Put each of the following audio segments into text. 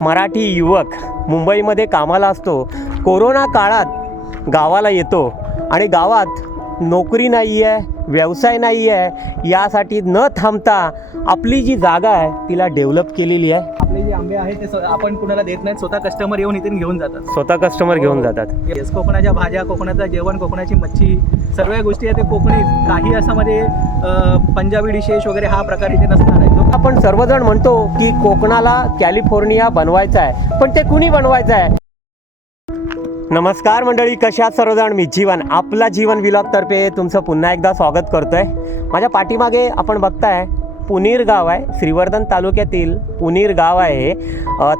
मराठी युवक मुंबईमध्ये कामाला असतो. कोरोना काळात गावाला येतो आणि गावात नोकरी नाही आहे, व्यवसाय नाही आहे, यासाठी न थांबता आपली जी जागा आहे तिला डेव्हलप केलेली आहे. आपले जे आंबे आहेत ते आपण कुणाला देत नाहीत, स्वतः कस्टमर येऊन इथे घेऊन जातात. स्वतः कस्टमर घेऊन जातात. येस, कोकणाच्या भाज्या, कोकणाचं जेवण, कोकणाची मच्छी, सर्व गोष्टी आहेत ते कोकणी. काही असं मध्ये पंजाबी डिशेस वगैरे हा प्रकार इथे नसणार आहे. आपण सर्वजण म्हणतो की कोकणाला कॅलिफोर्निया बनवायचा आहे, पण ते कुणी बनवायचं आहे? नमस्कार मंडळी, कशा सर्वजण? मी जीवन, आपला जीवन व्लॉग तर्फे तुमचं पुन्हा एकदा स्वागत करतोय. माझ्या पाठीमागे आपण बघताय पुनीर गाव आहे. श्रीवर्धन तालुक्यातील पुनीर गाव आहे.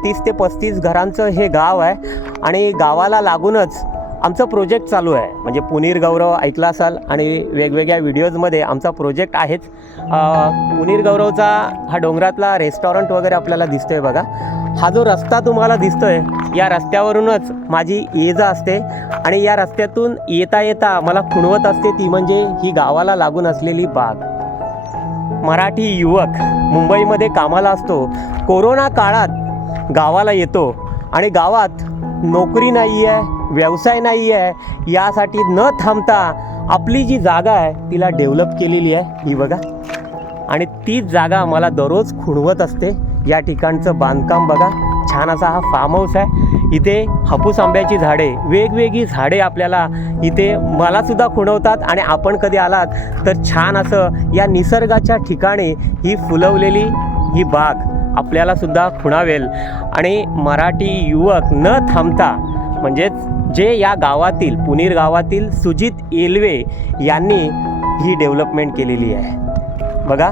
30 ते 35 घरांचं हे गाव आहे आणि गावाला लागूनच आमचं प्रोजेक्ट चालू आहे. म्हणजे पुनीर गौरव ऐकला असाल आणि वेगवेगळ्या व्हिडिओजमध्ये आमचा प्रोजेक्ट आहेच. पुनीर गौरवचा हा डोंगरातला रेस्टॉरंट वगैरे आपल्याला दिसतोय बघा. हा जो रस्ता तुम्हाला दिसतोय, या रस्त्यावरूनच माझी ये जा असते आणि या रस्त्यातून येता येता मला खुणवत असते ती म्हणजे ही गावाला लागून असलेली बाग. मराठी युवक मुंबईमध्ये कामाला असतो. कोरोना काळात गावाला येतो आणि गावात नोकरी नाही आहे, व्यवसाय नाही आहे, यासाठी न थांबता आपली जी जागा आहे तिला डेव्हलप केलेली आहे ही बघा. आणि तीच जागा मला दररोज खुणवत असते. या ठिकाणचं बांधकाम बघा, छान असा हा फार्म हाऊस आहे. इथे हापूस आंब्याची झाडे, वेगवेगळी झाडे आपल्याला इथे मलासुद्धा खुणवतात. आणि आपण कधी आलात तर छान असं या निसर्गाच्या ठिकाणी ही फुलवलेली ही बाग आपल्याला सुद्धा खुणावेल. आणि मराठी युवक न थांबता, म्हणजेच जे या गावातील पुनीर गावातील सुजित येलवे यांनी ही डेव्हलपमेंट केलेली आहे बघा.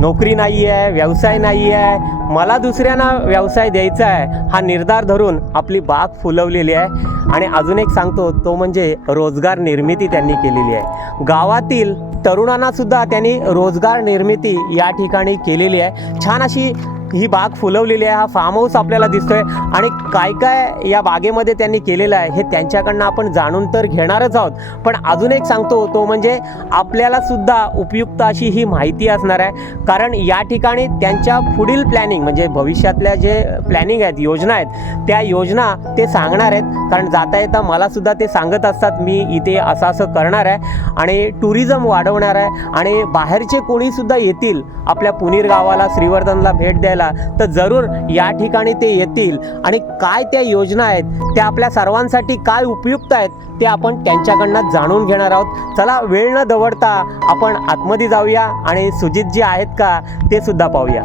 नोकरी नाही आहे, व्यवसाय नाही आहे, मला दुसऱ्यांना व्यवसाय द्यायचा आहे हा निर्धार धरून आपली बाग फुलवलेली आहे. आणि अजून एक सांगतो तो म्हणजे रोजगार निर्मिती त्यांनी केलेली आहे. गावातील तरुणांना सुद्धा त्यांनी रोजगार निर्मिती या ठिकाणी केलेली आहे. छान अशी ही बाग फुलवलेली आहे. हा फार्म हाऊस आपल्याला दिसतोय आणि काय काय या बागेमध्ये त्यांनी केलेलं आहे हे त्यांच्याकडनं आपण जाणून तर घेणारच आहोत. पण अजून एक सांगतो तो म्हणजे आपल्याला सुद्धा उपयुक्त अशी ही माहिती असणार आहे. कारण या ठिकाणी त्यांच्या पुढील प्लॅनिंग म्हणजे भविष्यातल्या जे प्लॅनिंग आहेत, योजना आहेत, त्या योजना ते सांगणार आहेत. कारण जाता येता मला सुद्धा ते सांगत असतात मी इथे असं असं करणार आहे आणि टुरिझम वाढवणार आहे आणि बाहेरचे कोणीसुद्धा येतील आपल्या पुनीर गावाला, श्रीवर्धनला भेट द्यायला तर जरूर या ठिकाणी ते येतील. आणि काय त्या योजना आहेत त्या आपल्या सर्वांसाठी काय उपयुक्त आहेत ते आपण त्यांच्याकडनं जाणून घेणार आहोत. चला वेळ न दवडता आपण आतमध्ये जाऊया आणि सुजित जे आहेत का ते सुद्धा पाहूया.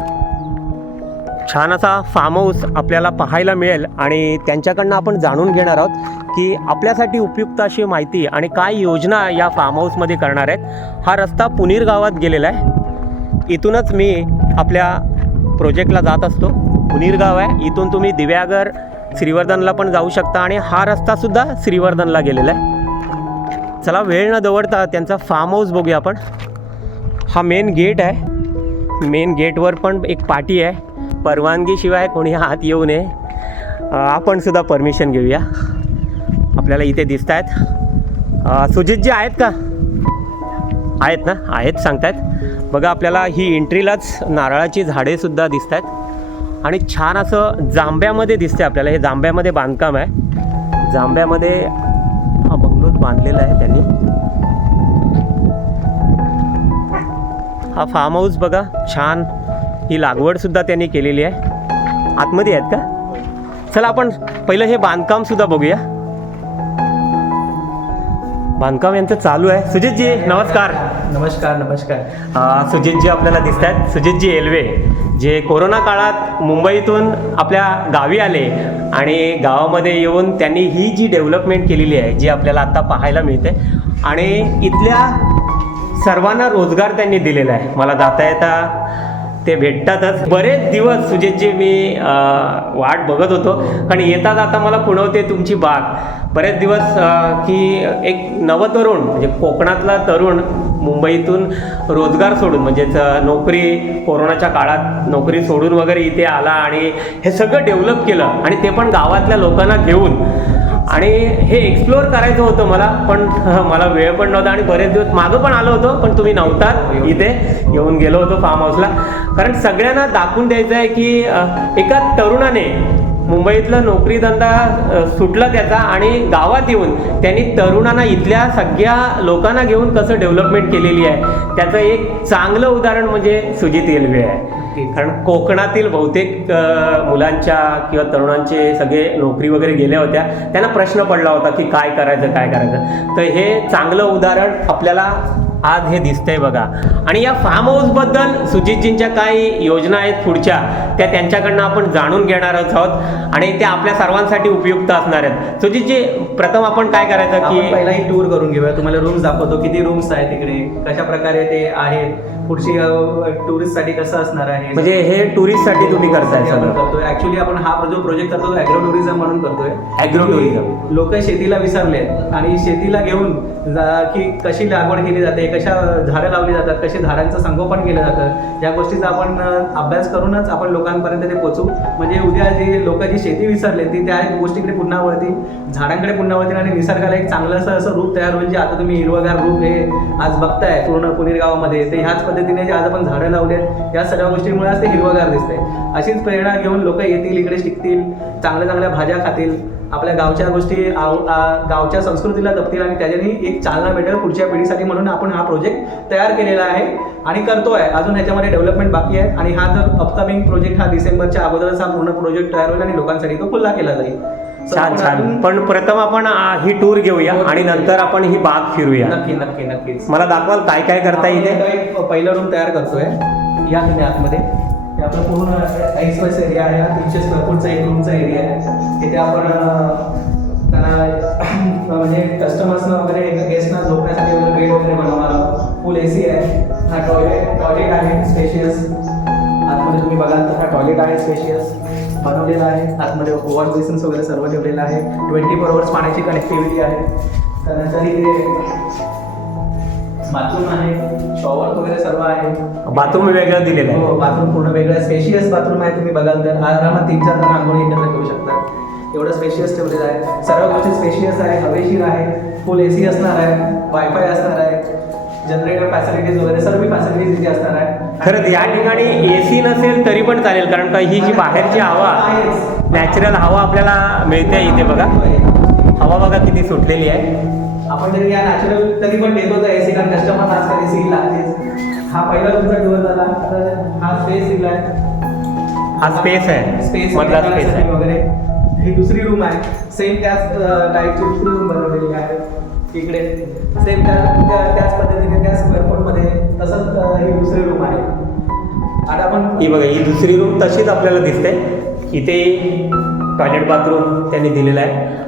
छान असा फार्म हाऊस आपल्याला पाहायला मिळेल आणि त्यांच्याकडनं आपण जाणून घेणार आहोत की आपल्यासाठी उपयुक्त अशी माहिती आणि काय योजना या फार्म हाऊसमध्ये करणार आहेत. हा रस्ता पुनीर गावात गेलेला आहे. इथूनच मी आपल्या प्रोजेक्टला जात असतो. पुनीर गाव आहे, इथून तुम्ही दिव्यागर श्रीवर्धनला पण जाऊ शकता आणि हा रस्तासुद्धा श्रीवर्धनला गेलेला आहे. चला वेळ न दवडता त्यांचा फार्म हाऊस बघूया आपण. हा मेन गेट आहे. मेन गेटवर पण एक पाटी आहे. परवानगीशिवाय कोणी आत येऊ नये. आपण सुद्धा परमिशन घेऊया. आपल्याला इथे दिसत आहेत सुजितजी आहेत का? आहेत ना? आहेत सांगतायत बघा. आपल्याला ही एंट्रीलाच नारळाची झाडे सुद्धा दिसत आहेत आणि छान असं जांभ्यामध्ये दिसते आपल्याला. हे जांभ्यामध्ये बांधकाम आहे. जांभ्यामध्ये हा बंगलोच बांधलेला आहे त्यांनी. हा फार्म हाऊस बघा, छान ही लागवड सुद्धा त्यांनी केलेली आहे. आतमध्ये आहेत का? चला आपण पहिलं हे बांधकाम सुद्धा बघूया. बांधकाम यांचं चालू आहे. सुजितजी नमस्कार. नमस्कार. नमस्कार. सुजितजी आपल्याला दिसत आहेत. सुजितजी येलवे जे कोरोना काळात मुंबईतून आपल्या गावी आले आणि गावामध्ये येऊन त्यांनी ही जी डेव्हलपमेंट केलेली आहे जी आपल्याला आत्ता पाहायला मिळते आणि इथल्या सर्वांना रोजगार त्यांनी दिलेला आहे. मला जाता येता ते भेटतातच. बरेच दिवस सुजितजी मी वाट बघत होतो कारण येता जाता मला खुणवते तुमची बाग. बरेच दिवस की एक नवतरुण म्हणजे कोकणातला तरुण मुंबईतून रोजगार सोडून म्हणजेच नोकरी, कोरोनाच्या काळात नोकरी सोडून वगैरे इथे आला आणि हे सगळं डेव्हलप केलं आणि ते पण गावातल्या लोकांना घेऊन. आणि हे एक्सप्लोअर करायचं होतं मला, पण मला वेळ पण नव्हता आणि बरेच दिवस मागं पण आलो होतो पण तुम्ही नव्हतात इथे. येऊन गेलो होतो फार्म हाऊसला कारण सगळ्यांना दाखवून द्यायचं आहे की एका तरुणाने मुंबईतलं नोकरीधंदा सुटला त्याचा आणि गावात येऊन त्यांनी तरुणांना इथल्या सगळ्या लोकांना घेऊन कसं डेव्हलपमेंट केलेली आहे त्याचं एक चांगलं उदाहरण म्हणजे सुजित येलवे आहे. कारण कोकणातील बहुतेक मुलांच्या किंवा तरुणांचे सगळे नोकरी वगैरे गेल्या होत्या, त्यांना प्रश्न पडला होता की काय करायचं. तर हे चांगलं उदाहरण आपल्याला आज हे दिसतंय बघा. आणि या फार्म हाऊसबद्दल सुजितजींच्या काही योजना आहेत पुढच्या, त्या त्यांच्याकडनं आपण जाणून घेणार आहोत आणि त्या आपल्या सर्वांसाठी उपयुक्त असणार आहेत. सुजितजी, प्रथम आपण काय करायचं की पहिला ही टूर करून घेऊया. तुम्हाला रूम्स दाखवतो, किती रूम्स आहेत तिकडे, कशा प्रकारे ते आहेत, पुढची टुरिस्टसाठी कसं असणार आहे. म्हणजे हे टुरिस्टसाठी तुम्ही करताय आपण सगळं? करतोय. ऍक्च्युली आपण हा जो प्रोजेक्ट करतो ॲग्रो टुरिझम म्हणून करतोय. Agro tourism. लोक शेतीला विसरलेत आणि शेतीला घेऊन की कशी लागवड केली जाते, कशा झाडं लावली जातात, कसे झाडांचं संगोपन केलं जातं, या गोष्टीचा आपण अभ्यास करूनच आपण लोकांपर्यंत ते पोहोचू. म्हणजे उद्या जे लोक जी शेती विसरले ती त्या गोष्टीकडे पुन्हा वळतील, झाडांकडे पुन्हा वळतील आणि निसर्गाला एक चांगलं असं रूप तयार होईल. जे आता तुम्ही हिरवगार रूप हे आज बघताय पूर्ण पुणेर गावामध्ये, ते ह्याच पद्धतीने जे आज आपण झाडं लावलेत या सगळ्या गोष्टींमुळे आज ते हिरवगार दिसतंय. अशीच प्रेरणा घेऊन लोक येतील, इकडे शिकतील, चांगल्या चांगल्या भाज्या खातील, आपल्या गावच्या गोष्टी गावच्या संस्कृतीला जपतील आणि त्याच्याने एक चालना भेटेल पुढच्या पिढीसाठी. म्हणून आपण हा प्रोजेक्ट तयार केलेला आहे आणि करतोय. अजून ह्याच्यामध्ये डेव्हलपमेंट बाकी आहे आणि हा जर अपकमिंग प्रोजेक्ट हा डिसेंबरच्या अगोदरच हा पूर्ण प्रोजेक्ट तयार होईल आणि लोकांसाठी तो खुला केला जाईल. छान. पण प्रथम आपण ही टूर घेऊया आणि नंतर आपण ही बाग फिरूया. नक्कीच. मला दाखवाल काय काय करता येते? पहिलं रूम तयार करतोय या तुम्ही आतमध्ये. हे आपलं पूर्ण एक्सप्रेस एरिया आहे. 300 स्क्वेअर फूटचा एक रूमचा एरिया आहे. तिथे आपण त्यांना म्हणजे कस्टमर्सना वगैरे गेस्टना झोपण्यासाठी वगैरे बेड वगैरे बनवणार आहोत. फुल AC आहे. हा टॉयलेट आहे स्पेशियस. आतमध्ये तुम्ही बघाल तर हा टॉयलेट आहे स्पेशियस बनवलेला आहे. आतमध्ये वॉश बेसिन्स वगैरे सर्व ठेवलेलं आहे. 24 आवर्स पाण्याची कनेक्टिव्हिटी आहे. त्यानंतर इथे बाथरूम आहे, शॉवर वगैरे सर्व आहे. बाथरूम वेगळं दिलेलं आहे? हो, बाथरूम पूर्ण वेगळं आहे. स्पेशियस बाथरूम आहे. तुम्ही बघाल तर आरामात 3-4 जण आंघोळी एकत्र करू शकतात. एवढं स्पेशियस ठेवलेलं आहे. सर्व गोष्टी स्पेशियस आहे, हवेशीर आहे. फुल AC असणार आहे, वायफाय असणार आहे, जनरेटर फॅसिलिटीज वगैरे सर्व फॅसिलिटीज इथे असणार आहे. खरंच या ठिकाणी AC नसेल तरी पण चालेल, कारण का ही जी बाहेरची हवा, नॅचरल हवा आपल्याला मिळते इथे. बघा हवा बघा किती सुटलेली आहे. आपण जरी या नॅचरल तरी पण देतो तर AC, कारण कस्टमर आजकाल AC लागतेच. हा पहिला तुमचा टूर झाला. हा स्पेस दिलाय. हा स्पेस आहे, स्पेस मधला स्पेस आहे वगैरे. ही दुसरी रूम आहे. सेम त्याच टाईपची दुसरी रूम बनवलेली आहे. इकडे सेम त्याच पद्धतीने त्या स्क्वेअर फूटमध्ये तसंच ही दुसरी रूम आहे. आता आपण ही बघा, ही दुसरी रूम तशीच आपल्याला दिसते. इथे टॉयलेट बाथरूम त्यांनी दिलेलं आहे.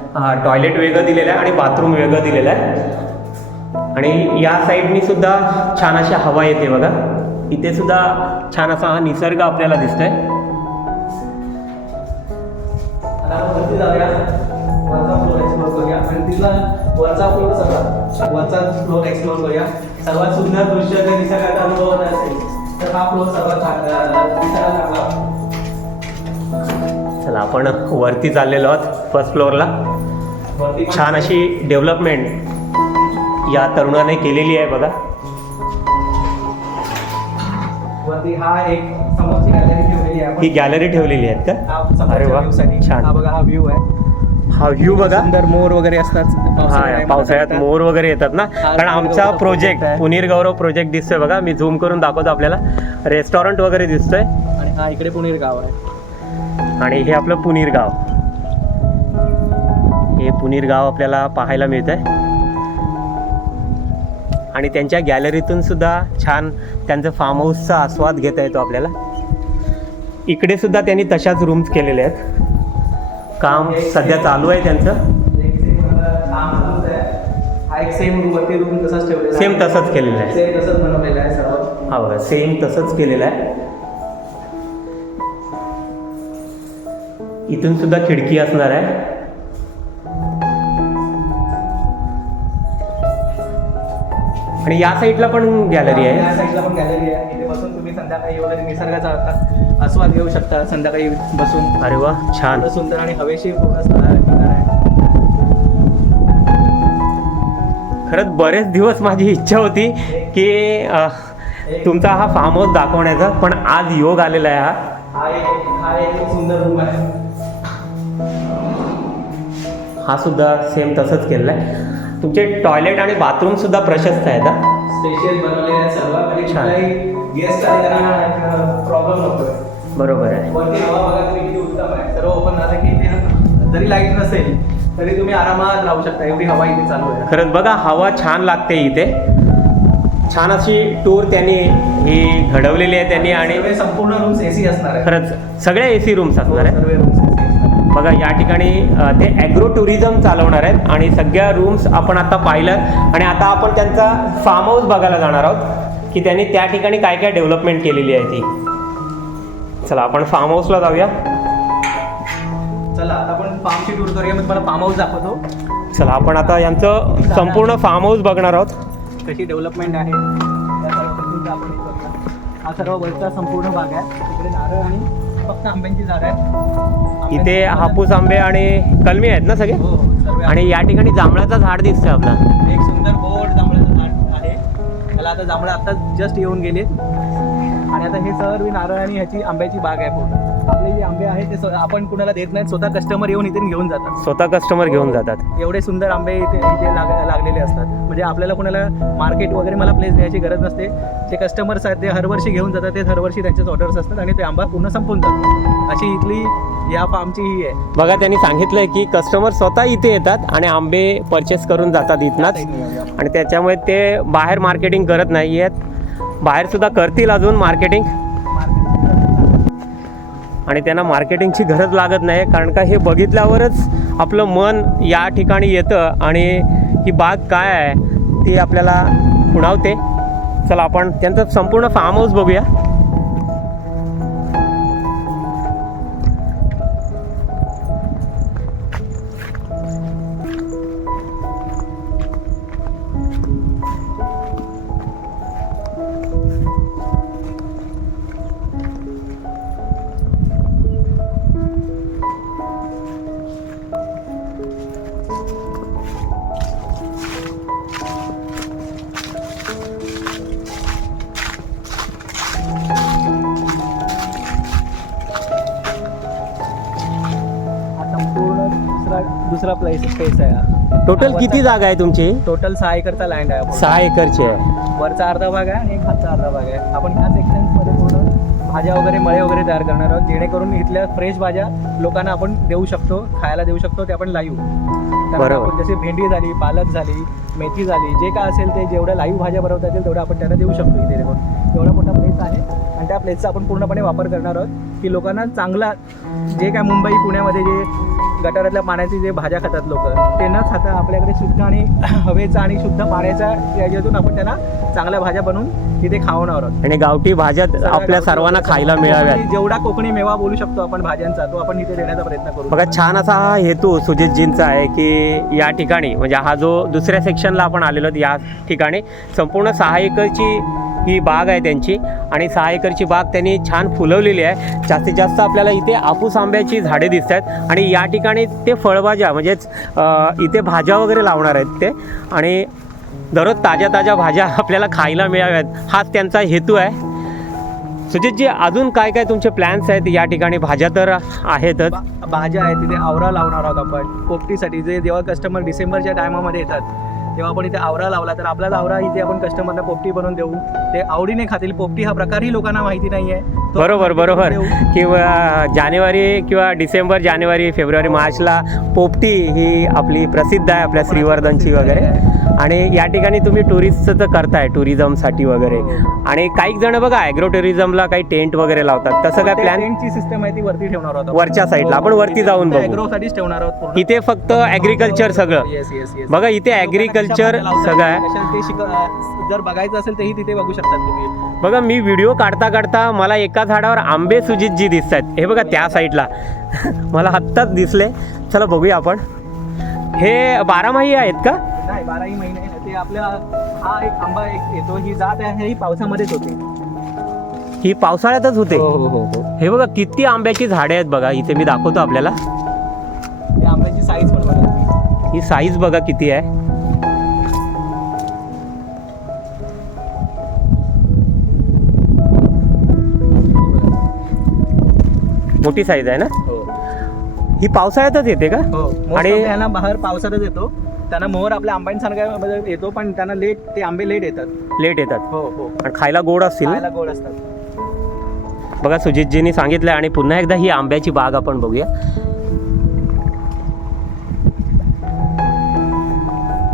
टॉयलेट वेगळं दिलेलं आहे आणि बाथरूम वेगळं दिलेलं आहे. आणि या साईडनी सुद्धा छान अशा हवा येते बघा. इथे सुद्धा छान असा हा निसर्ग आपल्याला दिसतोय. आता आपण वरती जाऊया. वरचा फ्लोर एक्सप्लोर करूया आणि तिथला वरचा फ्लोर एक्सप्लोर करूया. सर्वात सुंदर दृश्य जर निसर्गाचा अनुभव असेल तर हा फ्लोर सर्वात चांगला. चला आपण वरती चाललेलो आहोत फर्स्ट फ्लोअरला. छान अशी डेव्हलपमेंट या तरुणाने केलेली आहे बघा. वरती हा एक समोरची गॅलरी ठेवलेली आहे. ही गॅलरी ठेवलेली आहेत का? अरे वा, छान. हा बघा, हा व्ह्यू आहे. हा व्ह्यू बघा. सुंदर मोर वगैरे असतात. हा, पावसाळ्यात मोर वगैरे येतात ना. कारण आमचा प्रोजेक्ट पुणेर गौरव प्रोजेक्ट दिसतोय बघा. मी झूम करून दाखवतो आपल्याला. रेस्टॉरंट वगैरे दिसतोय आणि हा इकडे पुणेर गाव आहे. आणि हे आपलं पुणेर गाव. हे पुणेर गाव आपल्याला पाहायला मिळतंय. आणि त्यांच्या गॅलरीतून सुद्धा छान त्यांचं फार्म हाऊसचा आस्वाद घेता येतो आपल्याला. इकडे सुद्धा त्यांनी तशाच रूम्स केलेले आहेत. काम सध्या चालू आहे त्यांचं. हा एक सेम वरती रूम तसाच ठेवलेला. सेम तसंच केलेलं आहे. सेम तसंच बनवलेलं आहे सर्व. हा बघा, सेम तसंच केलेलं आहे. इथून सुद्धा खिडकी असणार आहे. आणि या साईडला पण गॅलरी आहे. या साईडला पण गॅलरी आहे. इथे बसून तुम्ही संध्याकाळी वगैरे निसर्गाचा आस्वाद घेऊ शकता संध्याकाळी बसून. अरे वा, छान. सुंदर आणि हवेशीर पूर्ण ठिकाण आहे. खरंच बरेच दिवस माझी इच्छा होती की तुमचा हा फार्म हाऊस दाखवण्याचा, पण आज योग आलेला आहे. हा एक सुंदर रूम आहे. हा सुद्धा सेम तसंच केलेलं आहे. तुमचे टॉयलेट आणि बाथरूम सुद्धा प्रशस्त आहेत हा. स्पेशल बनवले आहेत सर्व आणि छान. कुठलाही गेस्ट आले त्यांना प्रॉब्लेम नको. बरोबर आहे. वरती हवा बघा तुम्ही किती उत्तम आहे. सर्व ओपन झालं की इथे जरी लाईट नसेल तरी तुम्ही आरामात राहू शकता, एवढी हवा इथे चालू आहे. खरंच बघा हवा छान लागते इथे. छान अशी टूर त्यांनी ही घडवलेली आहे त्यांनी आणि सर्व संपूर्ण रूम्स एसी असणार आहे. खरंच सगळ्या AC रूम्स असणार आहेत. सर्व रूम्स एसी असणार. बघा या ठिकाणी ते ॲग्रो टुरिझम चालवणार आहेत आणि सगळ्या रूम्स आपण आता पाहिलं आणि आता आपण त्यांचा फार्म हाऊस बघायला जाणार आहोत की त्यांनी त्या ठिकाणी काय काय डेव्हलपमेंट केलेली आहे ती. चला आपण फार्म हाऊसला जाऊया. चला आता आपण फार्मची टूर करूया. मी तुम्हाला फार्म हाऊस दाखवतो चला आपण आता यांचं संपूर्ण फार्म हाऊस बघणार आहोत. कशी डेव्हलपमेंट आहे या सर्व गोष्टींचा आपण हे बघूया. हा सर्व वरचा संपूर्ण भाग आहे. तिकडे नारळ आणि फक्त आंब्यांची झाड आहे. इथे हापूस आंबे आणि कलमी आहेत ना सगळे. हो हो सर्व आहे. आणि या ठिकाणी जांभळाचं झाड दिसतंय आपला. एक सुंदर गोड जांभळाचं झाड आहे. मला आता जांभळं आता जस्ट येऊन गेले आणि आता हे सर्व नारळ आणि ह्याची आंब्याची बाग आहे पूर्ण. आपले जे आंबे आहेत ते आपण कुणाला देत नाहीत, स्वतः कस्टमर येऊन इथे घेऊन जातात. स्वतः कस्टमर घेऊन जातात. एवढे सुंदर आंबे इथे लागलेले असतात. म्हणजे आपल्याला कुणाला मार्केट वगैरे मला प्लेस द्यायची गरज नसते. जे कस्टमर्स आहेत ते हरवर्षी घेऊन जातात. ते हरवर्षी त्यांचेच ऑर्डर्स असतात आणि ते आंबा पूर्ण संपून जातात. अशी इथली या फार्मची ही आहे. बघा त्यांनी सांगितलंय की कस्टमर स्वतः इथे येतात आणि आंबे परचेस करून जातात इथनंच आणि त्याच्यामुळे ते बाहेर मार्केटिंग करत नाही आहेत. बाहेर सुद्धा करतील अजून मार्केटिंग आणि त्यांना मार्केटिंगची गरज लागत नाही कारण का हे बघितल्यावरच आपलं मन या ठिकाणी येतं आणि ही बाग काय आहे ती आपल्याला खुणावते. चला आपण त्यांचं संपूर्ण फार्म हाऊस बघूया. दुसरा स्पेस आहे हा. टोटल किती जागा आहे तुमची? टोटल 6 एकरचा लँड आहे. 6 एकरची आहे. वरचा अर्धा भाग आहे आणि एक खालचा अर्धा भाग आहे. आपण ह्या सेक्शन्समध्ये पूर्ण भाज्या वगैरे मळे वगैरे तयार करणार आहोत जेणेकरून इथल्या फ्रेश भाज्या लोकांना आपण देऊ शकतो, खायला देऊ शकतो. ते आपण लाईव्ह बरोबर. जशी भेंडी झाली, पालक झाली, मेथी झाली, जे काय असेल ते जेवढ्या लाईव्ह भाज्या बनवता येतील तेवढ्या आपण त्यांना देऊ शकतो. इथे देखून एवढा मोठा प्लेस आहे आणि त्या प्लेसचा आपण पूर्णपणे वापर करणार आहोत की लोकांना चांगला जे काय मुंबई पुण्यामध्ये जे गटारातल्या पाण्याची जे भाज्या खातात लोक ते न खाता आपल्याकडे शुद्ध आणि हवेचा आणि शुद्ध पाण्याच्या याच्यातून आपण त्यांना चांगल्या भाज्या बनवून तिथे खावणार आहोत आणि गावठी भाज्या आपल्या सर्वांना खायला मिळाव्यात. जेवढा कोकणी मेवा बोलू शकतो आपण भाज्यांचा तो आपण इथे देण्याचा प्रयत्न करू. बघा छान असा हा हेतू सुजितजींचा आहे की या ठिकाणी म्हणजे हा जो दुसऱ्या सेक्शनला आपण आलेलो आहोत या ठिकाणी संपूर्ण 6 एकरची ही बाग आहे त्यांची आणि 6 एकरची बाग त्यांनी छान फुलवलेली आहे. जास्तीत जास्त आपल्याला इथे हापूस आंब्याची झाडे दिसत आहेत आणि या ठिकाणी ते फळभाज्या म्हणजेच इथे भाज्या वगैरे लावणार आहेत ते आणि दररोज ताज्या भाज्या आपल्याला खायला मिळाव्यात हाच त्यांचा हेतू आहे. सुजितजी अजून काय काय तुमचे प्लॅन्स आहेत या ठिकाणी? भाज्या तर आहेतच. भाज्या आहेत तिथे आवरा लावणार आहोत आपण पोपटीसाठी. जे जेव्हा कस्टमर डिसेंबरच्या टायमामध्ये येतात तेव्हा आपण इथे आवरा लावला तर आपल्याला आवरा इथे आपण कस्टमरला पोपटी बनवून देऊ. ते आवडीने खातील. पोपटी हा प्रकारही लोकांना माहिती नाही आहे. बरोबर किंवा जानेवारी किंवा डिसेंबर, जानेवारी, फेब्रुवारी, मार्चला पोपटी ही आपली प्रसिद्ध आहे आपल्या श्रीवर्धनची वगैरे. आणि या ठिकाणी तुम्ही टुरिस्टचं तर करताय टुरिझमसाठी वगैरे आणि काही जण बघा ॲग्रो टुरिझमला काही टेंट वगैरे लावतात. तसं काय प्लॅन? टेंटची सिस्टम आहे ती वरती ठेवणार आहोत वरच्या साईडला आपण वरती जाऊन बघू. ॲग्रोसाठीच ठेवणार आहोत पूर्ण. इथे फक्त ॲग्रिकल्चर सगळं. येस बघा इथे ॲग्रिकल्चर सगळं आहे. ते जर बघायचं असेल तेही तिथे बघू शकतात तुम्ही. बघा मी व्हिडिओ काढता मला एका झाडावर आंबे सुजितजी दिसत आहेत. हे बघा त्या साईडला मला आत्ताच दिसले. चला बघूया आपण. हे 12माही आहेत का? नाही 12ही महिने ते आपल्या हा एक आंबा एक येतो. ही जात आहे ही पावसामध्येच होते. ही पावसाळ्यातच होते. हो. हे बघा किती आंब्याची झाडे आहेत बघा इथे मी दाखवतो आपल्याला. या आंब्याची साईज पण बघा. ही साईज बघा किती आहे. मोठी साईज आहे ना. हो. ही पावसाळ्यातच येते का? हो आणि आणि त्यांना बाहेर पावसातच येतो. त्यांना मोहर आपल्या आंब्यांसारखा येतो, पण त्यांना ते आंबे लेट येतात. लेट येतात हो हो, आणि खायला गोड असतील ना? खायला गोड असतात. बघा सुजितजींनी सांगितलं. आणि पुन्हा एकदा ही आंब्याची बाग आपण बघूया.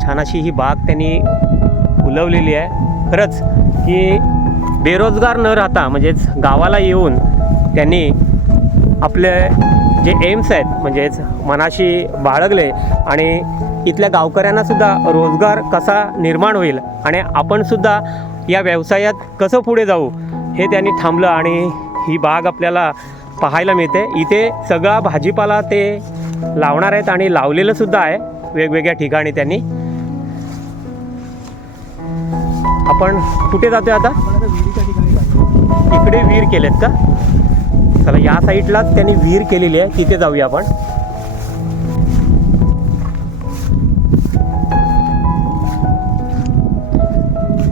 छान अशी ही बाग त्यांनी फुलवलेली आहे. खरंच की बेरोजगार न राहता म्हणजेच गावाला येऊन त्यांनी आपले जे एम्स आहेत म्हणजेच मनाशी बाळगले आणि इथल्या गावकऱ्यांना सुद्धा रोजगार कसा निर्माण होईल आणि आपण सुद्धा या व्यवसायात कसं पुढे जाऊ हे त्यांनी थांबलं. आणि ही बाग आपल्याला पाहायला मिळते. इथे सगळा भाजीपाला ते लावणार आहेत आणि लावलेलं सुद्धा आहे वेगवेगळ्या ठिकाणी त्यांनी. आपण कुठे जातोय आता? आपण आता विहिरीच्या ठिकाणी जातो. इकडे विहीर केलेत का? चला या साईडलाच त्यांनी विहीर केलेली आहे, तिथे जाऊया आपण.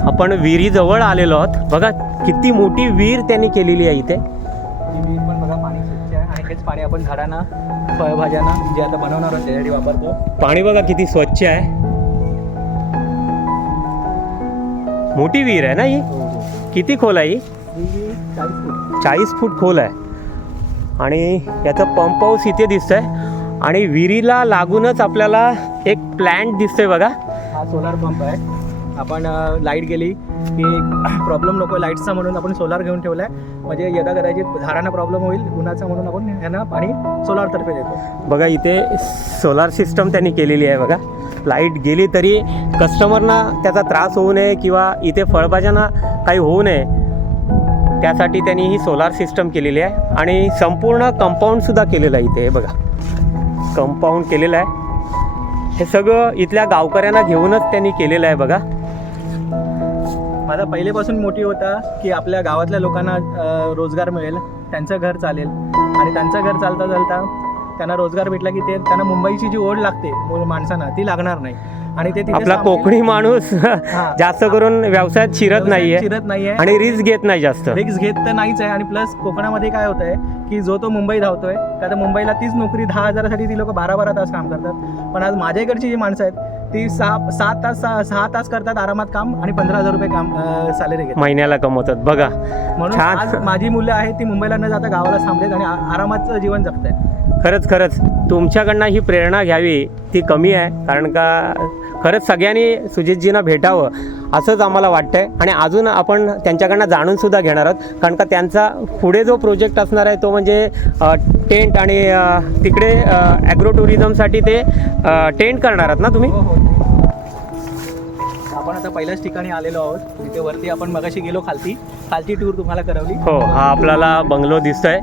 आपण विहिरीजवळ आलेलो आहोत. बघा किती मोठी विहीर त्यांनी केलेली आहे इथे. ही विहीर पण बघा, पाणी स्वच्छ आहे आणि हेच पाणी आपण झाडांना, फळभाज्यांना जे आता बनवणार आहोत त्यासाठी वापरतो. पाणी बघा किती स्वच्छ आहे. मोठी विहीर आहे ना ही? किती खोल आहे ही? 40 फूट. 40 फूट खोल आहे. आणि याचं पंप हाऊस इथे दिसतंय आणि विहिरीला लागूनच आपल्याला एक प्लॅन्ट दिसतोय बघा. हा सोलार पंप आहे. आपण लाईट गेली की प्रॉब्लेम नको लाईटचा म्हणून आपण सोलार घेऊन ठेवला आहे. म्हणजे यदा कदाचित झाडांना प्रॉब्लेम होईल उन्हाचा म्हणून आपण यांना पाणी सोलारतर्फे देतो. बघा इथे सोलार सिस्टम त्यांनी केलेली आहे बघा. लाईट गेली तरी कस्टमरना त्याचा त्रास होऊ नये किंवा इथे फळभाज्यांना काही होऊ नये त्यासाठी त्यांनी ही सोलार सिस्टम केलेली आहे. आणि संपूर्ण कंपाऊंडसुद्धा केलेलं आहे इथे. हे बघा कंपाऊंड केलेलं आहे. हे सगळं इथल्या गावकऱ्यांना घेऊनच त्यांनी केलेलं आहे बघा. माझा पहिलेपासून मोटिव्ह होता की आपल्या गावातल्या लोकांना रोजगार मिळेल, त्यांचं घर चालेल आणि त्यांचं घर चालता चालता त्यांना रोजगार भेटला की ते त्यांना मुंबईची जी ओढ लागते माणसांना ती लागणार नाही. आणि ते तिथे आपला थांबतील. कोकणी माणूस जास्त करून व्यवसायात शिरत नाहीये आणि रिस्क घेत नाही जास्त. रिस्क घेत तर नाहीच आहे. आणि प्लस कोकणामध्ये काय होत आहे की जो तो मुंबई धावतोय का तर मुंबईला तीच नोकरी 10,000साठी ती लोक 12-12 तास काम करतात. पण आज माझ्या इकडची जी माणसं आहेत ती 6 तास करतात आरामात काम आणि 15,000 रुपये काम सॅलरी घेतात, महिन्याला कमवतात बघा. म्हणून छान. आज माझी मुलं आहेत ती मुंबईला न जाता गावाला थांबलेत आणि आरामाचं जीवन जगत आहेत. खरंच तुमच्याकडनं ही प्रेरणा घ्यावी ती कमी आहे. कारण का खरंच सगळ्यांनी सुजितजींना भेटावं असंच आम्हाला वाटतंय. आणि अजून आपण त्यांच्याकडनं जाणूनसुद्धा घेणार आहोत. कारण का त्यांचा पुढे जो प्रोजेक्ट असणार आहे तो म्हणजे टेंट आणि तिकडे ॲग्रो टुरिझमसाठी ते टेंट करणार आहात ना तुम्ही? हो. आपण आता पहिल्याच ठिकाणी आलेलो आहोत. तिथे वरती आपण मगाशी गेलो खालची टूर तुम्हाला करवली. हो, हा आपल्याला बंगलो दिसतोय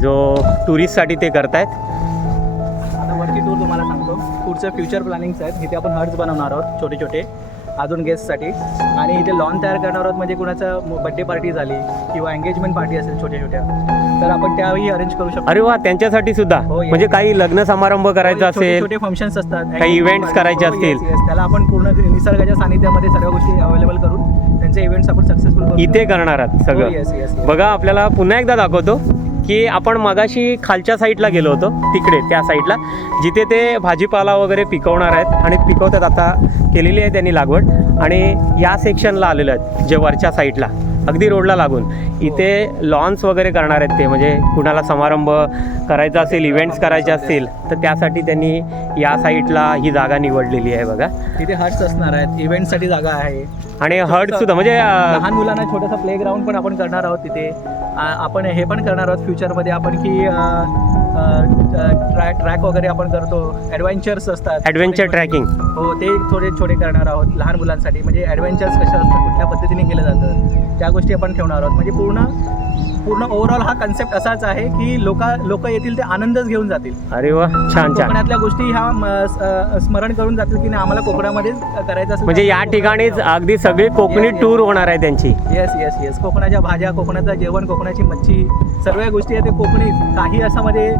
जो टुरिस्टसाठी ते करतायत. आता वरची टूर तुम्हाला सांगतो. पुढचं फ्युचर प्लॅनिंग्स आहेत. इथे आपण हर्ट्स बनवणार आहोत छोटे छोटे अजून गेस्टसाठी. आणि इथे लॉन तयार करणार आहोत. म्हणजे कुणाचं बड्डे पार्टी झाली किंवा एंगेजमेंट पार्टी असेल छोट्या तर आपण त्यावेळी अरेंज करू शकतो. अरे वा, त्यांच्यासाठी सुद्धा हो, yes. म्हणजे काही लग्न समारंभ करायचा असेल, छोटे फंक्शन्स असतात, काही इव्हेंट्स करायचे हो, असतील. yes, त्याला आपण पूर्ण निसर्गाच्या सानिध्यामध्ये सर्व गोष्टी अवेलेबल करून त्यांचे इव्हेंट्स आपण सक्सेसफुल करू इथे करणार आहात सगळं. येस. बघा आपल्याला पुन्हा एकदा दाखवतो की आपण मगाशी खालच्या साईडला गेलो होतो तिकडे त्या साईडला जिथे ते भाजीपाला वगैरे पिकवणार आहेत आणि पिकवतात. आता केलेली आहे त्यांनी लागवड. आणि या सेक्शनला आलेलो आहेत जे वरच्या साईडला अगदी रोडला लागून इथे लॉन्स वगैरे करणार आहेत ते. म्हणजे कुणाला समारंभ करायचा असेल, इव्हेंट्स करायचे असतील तर त्यासाठी त्यांनी या साईडला ही जागा निवडलेली आहे बघा. तिथे हट्स असणार आहेत, इव्हेंटसाठी जागा आहे. आणि हर्ट सुद्धा म्हणजे लहान मुलांना छोटासा प्लेग्राऊंड पण आपण करणार आहोत तिथे. आपण हे पण करणार आहोत फ्युचरमध्ये आपण की ट्रॅक वगैरे आपण करतो, ॲडव्हेंचर्स असतात, ॲडव्हेंचर ट्रॅकिंग. हो, ते थोडे छोटे करणार आहोत लहान मुलांसाठी. म्हणजे ॲडव्हेंचर्स कशा असतात, कुठल्या पद्धतीने केलं जातं त्या गोष्टी आपण ठेवणार आहोत. म्हणजे पूर्ण ओव्हरऑल हा कन्सेप्ट असाच आहे की लोक येतील ते आनंदच घेऊन जातील. अरे वा, छान. कोकणातल्या गोष्टी ह्या स्मरण करून जातील की नाही आम्हाला कोकणामध्ये करायचं असेल. म्हणजे या ठिकाणीच अगदी सगळी कोकणी टूर होणार आहे त्यांची. येस. कोकणाच्या भाज्या, कोकणाचं जेवण, कोकणाची मच्छी, सर्व गोष्टी आहेत ते कोकणी. काही असं मध्ये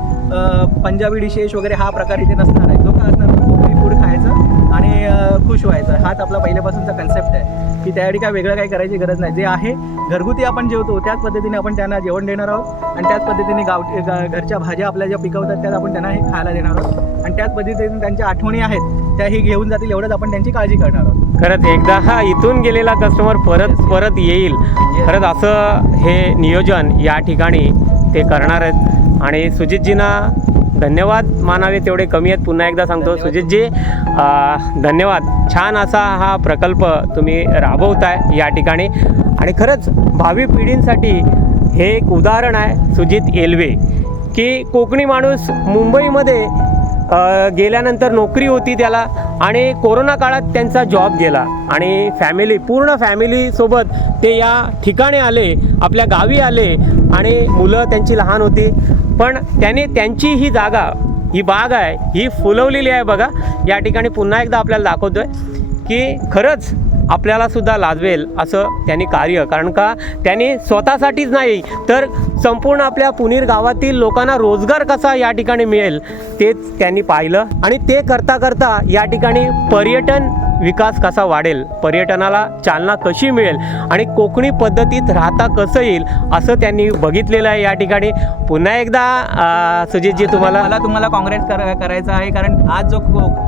पंजाबी डिशेस वगैरे हा प्रकार इथे नसणार आहे. जो काय असणार तो कोकणी फूड खायचं आणि खुश व्हायचं. हाच आपला पहिल्यापासूनचा कन्सेप्ट आहे की त्यासाठी काय वेगळं काही करायची गरज नाही. जे आहे घरगुती आपण जेवतो त्याच पद्धतीने आपण त्यांना जेवण देणार आहोत आणि त्याच पद्धतीने घरच्या भाज्या आपल्या ज्या पिकवतात त्यात आपण त्यांना हे खायला देणार आहोत आणि त्याच पद्धतीने त्यांच्या आठवणी आहेत त्याही घेऊन जातील एवढंच आपण त्यांची काळजी करणार आहोत. खरंच एकदा हा इथून गेलेला कस्टमर परत येईल. खरंच असं हे नियोजन या ठिकाणी ते करणार आहेत आणि सुजितजींना धन्यवाद मानावे तेवढे कमी आहेत. पुन्हा एकदा सांगतो सुजितजी धन्यवाद. छान असा हा प्रकल्प तुम्ही राबवताय या ठिकाणी आणि खरंच भावी पिढींसाठी हे एक उदाहरण आहे सुजित येलवे की कोकणी माणूस मुंबईमध्ये गेल्यानंतर नोकरी होती त्याला आणि कोरोना काळात त्यांचा जॉब गेला आणि पूर्ण फॅमिलीसोबत ते या ठिकाणी आले, आपल्या गावी आले आणि मुलं त्यांची लहान होती पण त्याने त्यांची ही जागा, ही बाग आहे ही फुलवलेली आहे बघा. या ठिकाणी पुन्हा एकदा आपल्याला दाखवतोय की खरंच आपल्याला सुद्धा लाजवेल असं त्यांनी कार्य, कारण का त्यांनी स्वतःसाठीच नाही तर संपूर्ण आपल्या पुनीर गावातील लोकांना रोजगार कसा या ठिकाणी मिळेल तेच त्यांनी पाहिलं आणि ते करता करता या ठिकाणी पर्यटन विकास कसा वाढेल, पर्यटनाला चालना कशी मिळेल आणि कोकणी पद्धतीत राहता कसं येईल असं त्यांनी बघितलेलं आहे या ठिकाणी. पुन्हा एकदा सुजितजी तुम्हाला काँग्रेस करायचं आहे कारण आज जो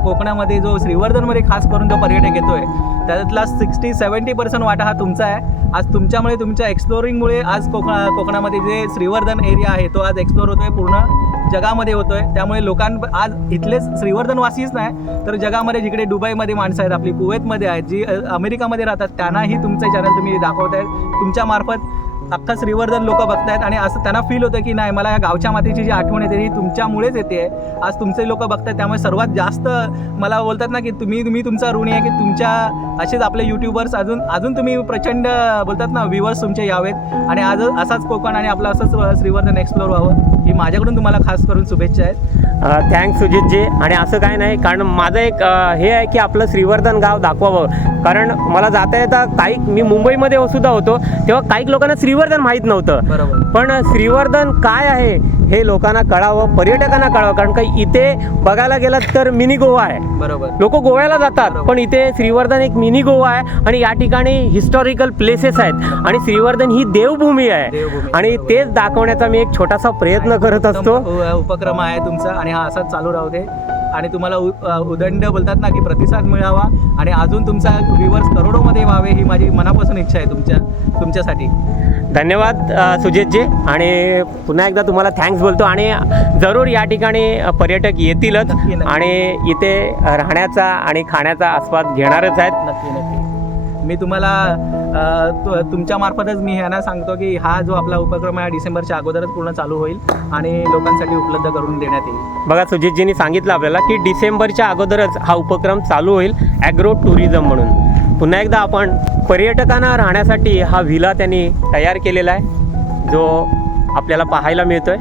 कोकणामध्ये जो श्रीवर्धनमध्ये खास करून जो पर्यटक येतोय त्यातला 60-70% वाटा हा तुमचा आहे. आज तुमच्यामुळे, तुमच्या एक्सप्लोरिंगमुळे आज कोकणामध्ये जे श्रीवर्धन एरिया आहे तो आज एक्सप्लोर होतोय, पूर्ण जगामध्ये होतोय. त्यामुळे आज इथलेच श्रीवर्धनवासीच नाही तर जगामध्ये जिकडे दुबईमध्ये माणसं आहेत, आपली कुवेतमध्ये आहेत, जी अमेरिकामध्ये राहतात, त्यांनाही तुमचं चॅनल तुम्ही दाखवताय. तुमच्या मार्फत अख्खा श्रीवर्धन लोक बघतायत आणि असं त्यांना फील होतं की नाही मला या गावच्या मातीची जी आठवण येते ही तुमच्यामुळेच येते. आज तुमचे लोक बघतायत त्यामुळे सर्वात जास्त मला बोलतात ना की तुम्ही तुमचा ऋणी आहे की तुमच्या असेच आपले यूट्यूबर्स अजून तुम्ही प्रचंड बोलतात ना व्ह्यूवर्स तुमचे यावेत आणि आज असाच कोकण आणि आपलं असंच श्रीवर्धन एक्सप्लोर व्हावं ही माझ्याकडून तुम्हाला खास करून शुभेच्छा आहेत. थँक्स सुजितजी. आणि असं काय नाही कारण माझं एक हे आहे की आपलं श्रीवर्धन गाव दाखवावं, कारण मला जाता येता मी मुंबईमध्ये सुद्धा होतो तेव्हा काही लोकांना श्रीवर्धन माहीत नव्हतं. बरोबर. पण श्रीवर्धन काय आहे हे लोकांना कळावं, पर्यटकांना कळावं, कारण का इथे बघायला गेलं तर मिनी गोवा आहे. बरोबर. लोक गोव्याला जातात पण इथे श्रीवर्धन एक मिनी गोवा आहे आणि या ठिकाणी हिस्टॉरिकल प्लेसेस आहेत आणि श्रीवर्धन ही देवभूमी आहे आणि तेच दाखवण्याचा मी एक छोटासा प्रयत्न करत असतो. उपक्रम आहे तुमचा आणि हा असाच चालू राहू दे आणि तुम्हाला उदंड बोलतात ना की प्रतिसाद मिळावा आणि अजून तुमचा व्ह्यूवर्स करोडोमध्ये व्हावे ही माझी मनापासून इच्छा आहे तुमच्यासाठी. धन्यवाद सुजितजी आणि पुन्हा एकदा तुम्हाला थँक्स बोलतो आणि जरूर या ठिकाणी पर्यटक येतीलच आणि इथे राहण्याचा आणि खाण्याचा आस्वाद घेणारच आहेत. नक्की. मी तुम्हाला तुमच्या मार्फतच मी ह्यांना सांगतो की हा जो आपला उपक्रम आहे डिसेंबरच्या अगोदरच पूर्ण चालू होईल आणि लोकांसाठी उपलब्ध करून देण्यात येईल. बघा सुजितजींनी सांगितलं आपल्याला की डिसेंबरच्या अगोदरच हा उपक्रम चालू होईल ॲग्रो टुरिझम म्हणून. पुन्हा एकदा आपण पर्यटकांना राहण्यासाठी हा व्हिला त्यांनी तयार केलेला आहे जो आपल्याला पाहायला मिळतोय.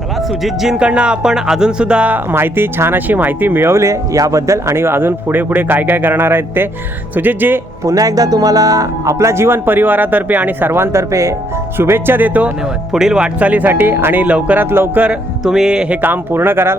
चला सुजितजींकडनं आपण अजूनसुद्धा छान अशी माहिती मिळवली याबद्दल आणि अजून पुढे काय करणार आहेत ते. सुजितजी पुन्हा एकदा तुम्हाला आपला जीवन परिवारातर्फे आणि सर्वांतर्फे शुभेच्छा देतो पुढील वाटचालीसाठी आणि लवकरात लवकर तुम्ही हे काम पूर्ण कराल.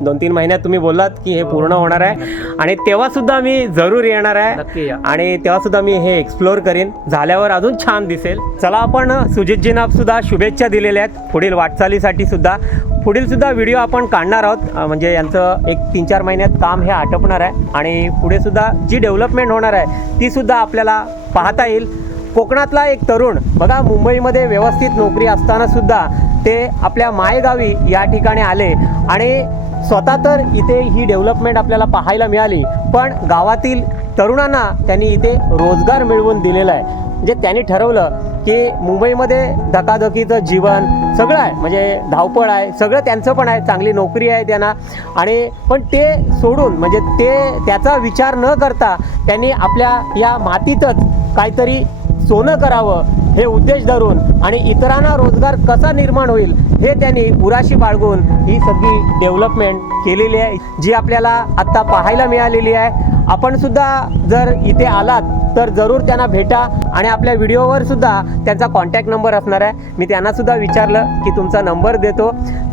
2-3 महिन्यात तुम्ही बोललात की हे पूर्ण होणार आहे आणि तेव्हासुद्धा मी जरूर येणार आहे आणि तेव्हासुद्धा मी हे एक्सप्लोर करीन. झाल्यावर अजून छान दिसेल. चला आपण सुजितजींना सुद्धा शुभेच्छा दिलेल्या आहेत पुढील वाटचालीसाठी सुद्धा. पुढील सुद्धा व्हिडिओ आपण काढणार आहोत म्हणजे यांचं एक 3-4 महिन्यात काम हे आटपणार आहे आणि पुढे सुद्धा जी डेव्हलपमेंट होणार आहे ती सुद्धा आपल्याला पाहता येईल. कोकणातला एक तरुण बघा मुंबईमध्ये व्यवस्थित नोकरी असताना सुद्धा ते आपल्या मायगावी या ठिकाणी आले आणि स्वतः तर इथे ही डेव्हलपमेंट आपल्याला पाहायला मिळाली पण गावातील तरुणांना त्यांनी इथे रोजगार मिळवून दिलेला आहे. म्हणजे त्यांनी ठरवलं की मुंबईमध्ये धकाधकीचं जीवन सगळं आहे म्हणजे धावपळ आहे सगळं त्यांचं पण आहे, चांगली नोकरी आहे त्यांना आणि पण ते सोडून म्हणजे त्याचा विचार न करता त्यांनी आपल्या या मातीतच काहीतरी सोनं करावं हे उद्देश धरून आणि इतरांना रोजगार कसा निर्माण होईल हे त्यांनी उराशी बाळगून ही सगळी डेव्हलपमेंट केलेली आहे जी आपल्याला आत्ता पाहायला मिळालेली आहे. आपण सुद्धा जर इथे आलात तर जरूर त्यांना भेटा आणि आपल्या व्हिडिओवर सुद्धा त्यांचा कॉन्टॅक्ट नंबर असणार आहे. मी त्यांना सुद्धा विचारलं की तुमचा नंबर देतो.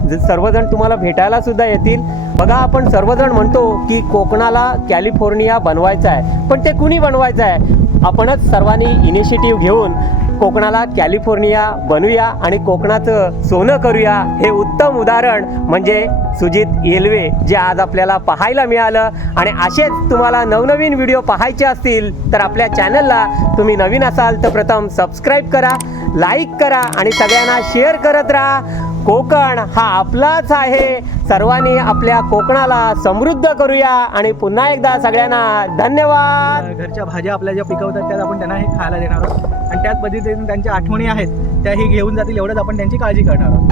सर्वजण तुम्हाला भेटायला सुद्धा येतील. बघा, आपण सर्वजण म्हणतो की कोकणाला कॅलिफोर्निया बनवायचं आहे, पण ते कुणी बनवायचं आहे? आपणच सर्वांनी इनिशिएटिव्ह घेऊन कोकणाला कॅलिफोर्निया बनवूया आणि कोकणाचं सोनं करूया. हे उत्तम उदाहरण म्हणजे सुजित येलवे, जे आज आपल्याला पाहायला मिळालं. आणि असेच तुम्हाला नवनवीन व्हिडिओ पाहायचे असतील तर आपल्या चॅनलला तुम्ही नवीन असाल तर प्रथम सबस्क्राईब करा, लाईक करा आणि सगळ्यांना शेअर करत राहा. कोकण हा आपलाच आहे. सर्वांनी आपल्या कोकणाला समृद्ध करूया. आणि पुन्हा एकदा सगळ्यांना धन्यवाद. घरच्या भाज्या आपल्या ज्या पिकवतात त्यात आपण त्यांना हे खायला देणार आहोत आणि त्याच पद्धतीने त्यांच्या आठवणी आहेत त्याही घेऊन जातील एवढंच आपण त्यांची काळजी करणार आहोत.